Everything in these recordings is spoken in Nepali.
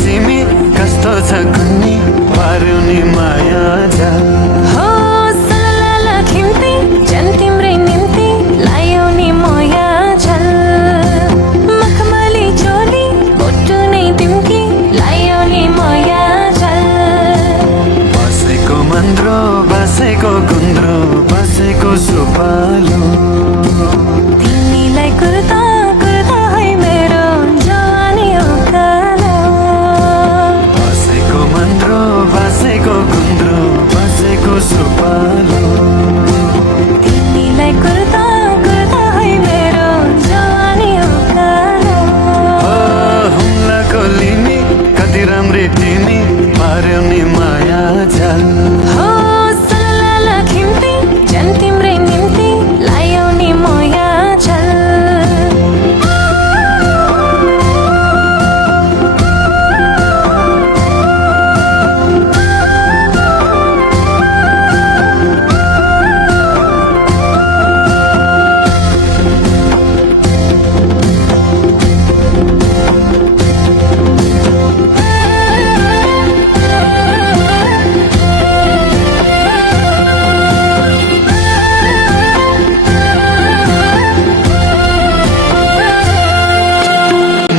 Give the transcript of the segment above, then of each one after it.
सिमी कस्तो छ कुन्नी पार्यो नि माया जाल हो सलला खिम्ती जन तिम्रै निम्ति लायो नि माया झल मखमली चोली बोटु नै तिम्की लायो नि माया झल बसेको मन्द्रो बसेको गुन्द्रो बसेको सुपालो तिमीलाई कुर्ता कुर्ता है मेरो जवानी उकालो बसेको मन्द्रो बसेको गुन्द्रो बसेको सुपालो तिमीलाई कुर्ता कुर्ता है मेरो जवानी उकालो हुम्लाको लिमी कति राम्री तिमी पार्यो नि माया जाल हो सलला खिम्ती जन तिम्रै निम्ति लायो नि माया झल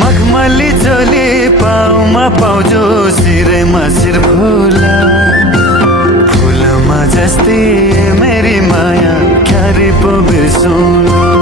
मखमली चोली पाउमा पाउजो सिरैमा शिर फुला फुलमा जस्तै मेरी माया क्यारी पो बिर्सौँ